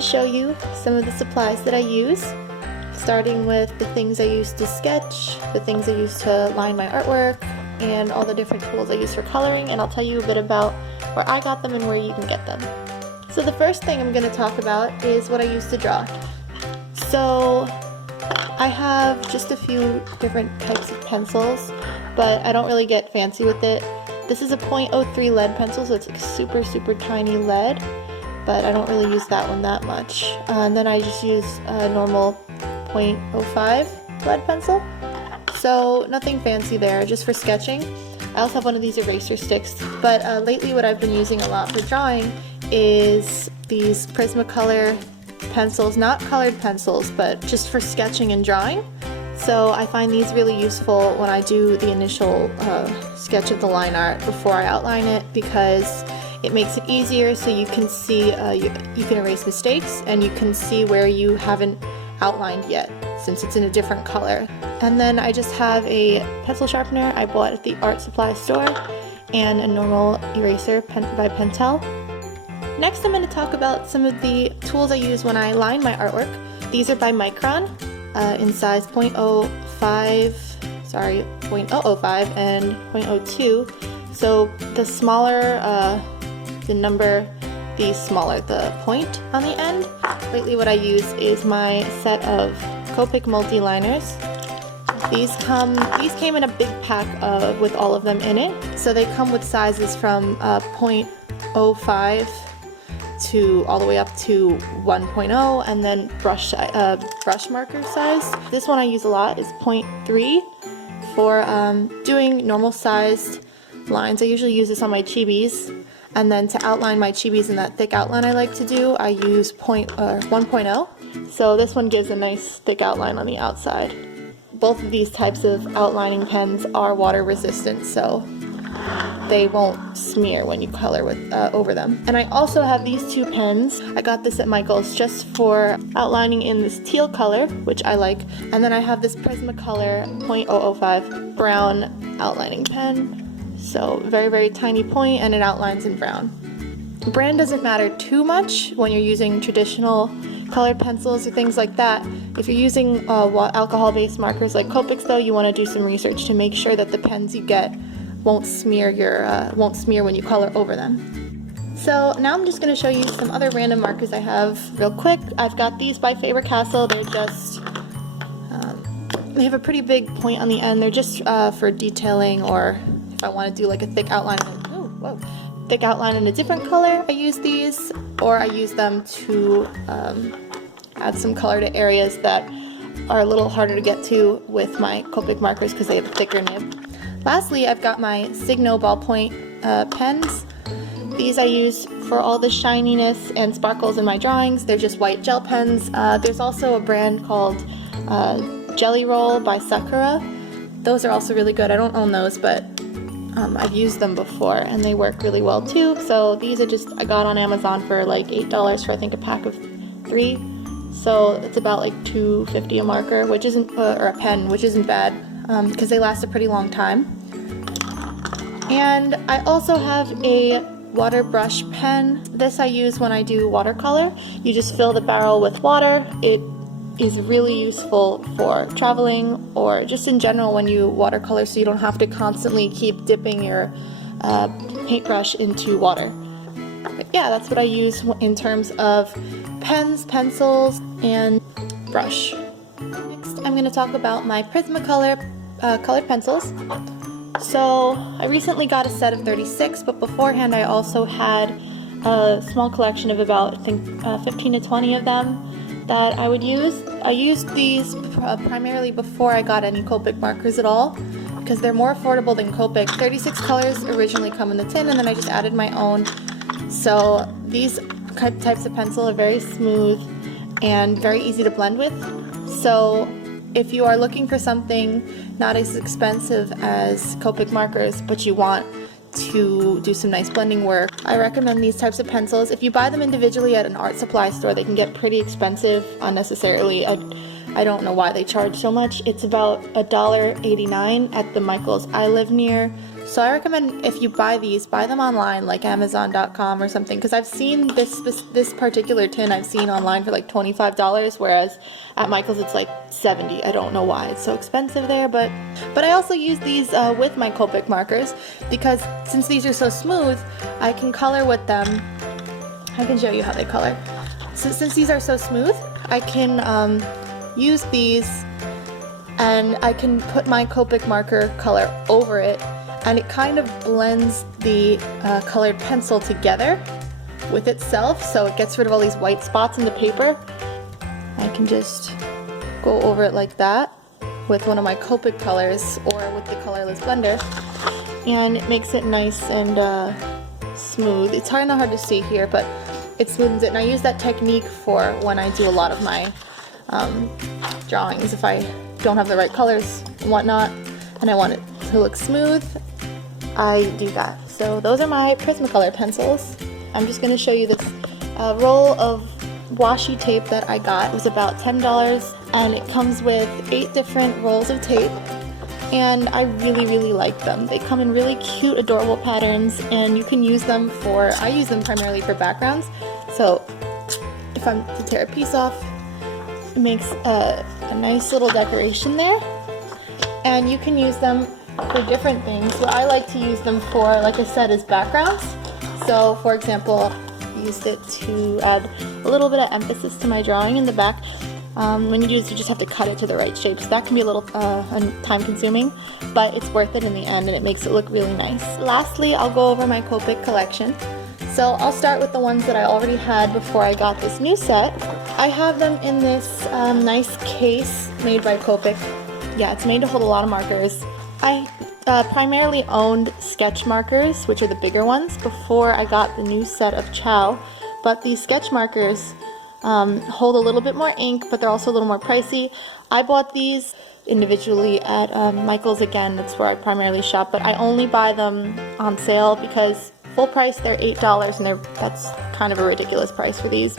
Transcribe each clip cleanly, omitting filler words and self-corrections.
to show you some of the supplies that I use, starting with the things I use to sketch, the things I use to line my artwork, and all the different tools I use for coloring, and I'll tell you a bit about where I got them and where you can get them. So the first thing I'm going to talk about is what I use to draw. So I have just a few different types of pencils, but I don't really get fancy with it. This is a .03 lead pencil, so it's like super tiny lead, but I don't really use that one that much. And then I just use a normal .05 lead pencil. So nothing fancy there, just for sketching. I also have one of these eraser sticks, but lately what I've been using a lot for drawing is these Prismacolor pencils, not colored pencils, but just for sketching and drawing. So I find these really useful when I do the initial sketch of the line art before I outline it, because it makes it easier so you can see, you can erase mistakes and you can see where you haven't outlined yet, since it's in a different color. And then I just have a pencil sharpener I bought at the art supply store and a normal eraser by Pentel. Next I'm going to talk about some of the tools I use when I line my artwork. These are by Micron in size .005 and .02. So the smaller the number, the smaller the point on the end. Lately what I use is my set of Copic multi-liners. These came in a big pack with all of them in it. So they come with sizes from .05 to all the way up to 1.0, and then brush marker size. This one I use a lot is .3 for doing normal sized lines. I usually use this on my chibis, and then to outline my chibis in that thick outline I like to do, I use 1.0. So this one gives a nice thick outline on the outside. Both of these types of outlining pens are water resistant, so they won't smear when you color over them. And I also have these two pens. I got this at Michael's just for outlining in this teal color, which I like. And then I have this Prismacolor .005 brown outlining pen. So very tiny point, and it outlines in brown. Brand doesn't matter too much when you're using traditional colored pencils or things like that. If you're using alcohol-based markers like Copics though, you want to do some research to make sure that the pens you get won't smear when you color over them. So now I'm just going to show you some other random markers I have real quick. I've got these by Faber-Castell. They're just they have a pretty big point on the end. They're just for detailing, or if I want to do like a thick outline. Thick outline in a different color, I use these, or I use them to add some color to areas that are a little harder to get to with my Copic markers because they have a thicker nib. Lastly, I've got my Signo ballpoint pens. These I use for all the shininess and sparkles in my drawings. They're just white gel pens. There's also a brand called Jelly Roll by Sakura. Those are also really good. I don't own those, but I've used them before and they work really well too. So these are just, I got on Amazon for like $8 for I think a pack of 3. So it's about like $2.50 a marker, which isn't, or a pen, which isn't bad because they last a pretty long time. And I also have a water brush pen. This I use when I do watercolor. You just fill the barrel with water. It is really useful for traveling or just in general when you watercolor, so you don't have to constantly keep dipping your paintbrush into water. But yeah, that's what I use in terms of pens, pencils, and brush. Next, I'm going to talk about my Prismacolor colored pencils. So I recently got a set of 36, but beforehand I also had a small collection of about, I think, 15 to 20 of them that I would use. I used these primarily before I got any Copic markers at all, because they're more affordable than Copic. 36 colors originally come in the tin, and then I just added my own. So these types of pencil are very smooth and very easy to blend with. So if you are looking for something not as expensive as Copic markers, but you want to do some nice blending work, I recommend these types of pencils. If you buy them individually at an art supply store, they can get pretty expensive unnecessarily. I don't know why they charge so much. It's about $1.89 at the Michaels I live near. So I recommend if you buy these, buy them online, like Amazon.com or something, because I've seen this particular tin I've seen online for like $25, whereas at Michaels it's like $70. I don't know why it's so expensive there, but I also use these with my Copic markers, because since these are so smooth, I can color with them. I can show you how they color. So since these are so smooth, I can use these, and I can put my Copic marker color over it, and it kind of blends the colored pencil together with itself, so it gets rid of all these white spots in the paper. I can just go over it like that with one of my Copic colors or with the colorless blender, and it makes it nice and smooth. It's not hard to see here, but it smoothens it, and I use that technique for when I do a lot of my drawings. If I don't have the right colors and whatnot, and I want it to look smooth, I do that. So those are my Prismacolor pencils. I'm just going to show you this roll of washi tape that I got. It was about $10, and it comes with 8 different rolls of tape, and I really like them. They come in really cute, adorable patterns, and you can use them for, I use them primarily for backgrounds. So if I'm to tear a piece off, it makes a nice little decoration there, and you can use them for different things. What I like to use them for, like I said, is backgrounds. So for example, I used it to add a little bit of emphasis to my drawing in the back. When you do this, you just have to cut it to the right shape, so that can be a little time consuming, but it's worth it in the end, and it makes it look really nice. Lastly, I'll go over my Copic collection. So I'll start with the ones that I already had before I got this new set. I have them in this nice case made by Copic. Yeah, it's made to hold a lot of markers. I primarily owned sketch markers, which are the bigger ones, before I got the new set of Chow, but these sketch markers hold a little bit more ink, but they're also a little more pricey. I bought these individually at Michaels again. That's where I primarily shop, but I only buy them on sale because full price they're $8, and that's kind of a ridiculous price for these.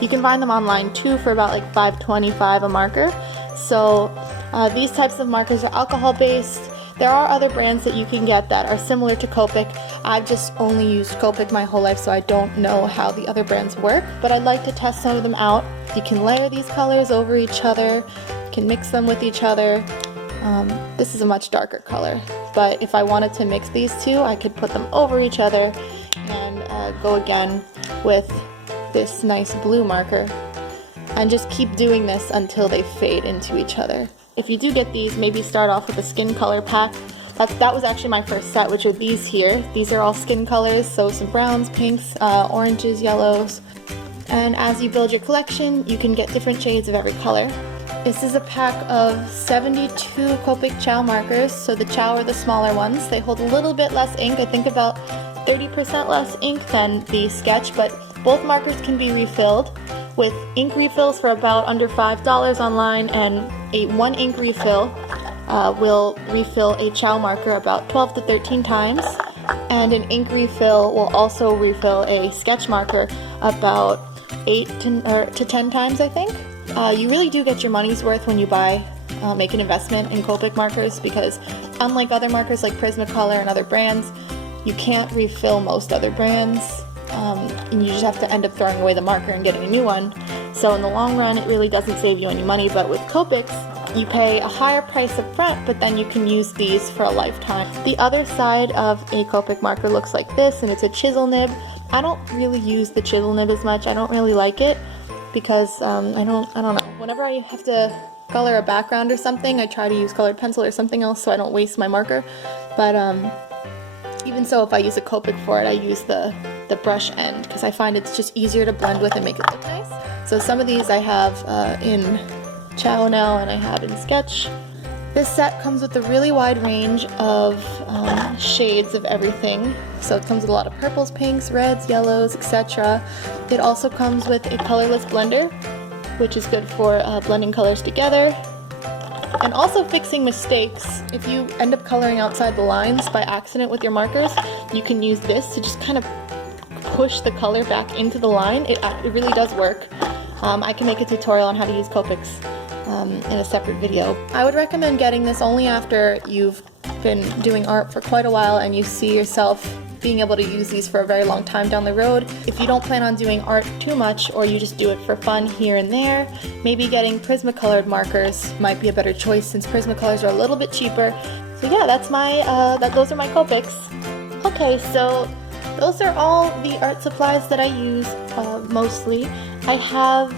You can find them online too for about like $5.25 a marker. So these types of markers are alcohol based. There are other brands that you can get that are similar to Copic. I've just only used Copic my whole life, so I don't know how the other brands work, but I'd like to test some of them out. You can layer these colors over each other, you can mix them with each other. This is a much darker color, but if I wanted to mix these two, I could put them over each other and go again with this nice blue marker, and just keep doing this until they fade into each other. If you do get these, maybe start off with a skin color pack. That was actually my first set, which are these here. These are all skin colors, so some browns, pinks, oranges, yellows. And as you build your collection, you can get different shades of every color. This is a pack of 72 Copic Chow markers, so the Chow are the smaller ones. They hold a little bit less ink, I think about 30% less ink than the sketch, but both markers can be refilled with ink refills for about under $5 online, and a 1 ink refill will refill a Chow marker about 12 to 13 times, and an ink refill will also refill a sketch marker about 8 to 10 times, I think. You really do get your money's worth when you make an investment in Copic markers, because unlike other markers like Prismacolor and other brands, you can't refill most other brands. And you just have to end up throwing away the marker and getting a new one. So in the long run, it really doesn't save you any money, but with Copics, you pay a higher price up front, but then you can use these for a lifetime. The other side of a Copic marker looks like this, and it's a chisel nib. I don't really use the chisel nib as much. I don't really like it because I don't know. Whenever I have to color a background or something, I try to use colored pencil or something else so I don't waste my marker. But even so, if I use a Copic for it, I use the brush end because I find it's just easier to blend with and make it look nice. So some of these I have in Chow now, and I have in Sketch. This set comes with a really wide range of shades of everything. So it comes with a lot of purples, pinks, reds, yellows, etc. It also comes with a colorless blender, which is good for blending colors together. And also fixing mistakes. If you end up coloring outside the lines by accident with your markers, you can use this to just kind of push the color back into the line. It really does work. I can make a tutorial on how to use Copics in a separate video. I would recommend getting this only after you've been doing art for quite a while and you see yourself being able to use these for a very long time down the road. If you don't plan on doing art too much, or you just do it for fun here and there, maybe getting Prismacolored markers might be a better choice since Prismacolors are a little bit cheaper. So yeah, that's those are my Copics. Okay, so those are all the art supplies that I use mostly. I have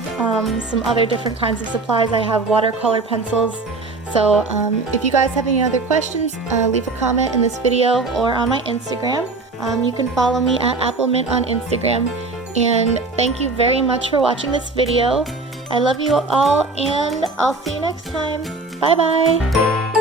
some other different kinds of supplies. I have watercolor pencils. So if you guys have any other questions, leave a comment in this video or on my Instagram. You can follow me at appleminte on Instagram. And thank you very much for watching this video. I love you all, and I'll see you next time. Bye bye!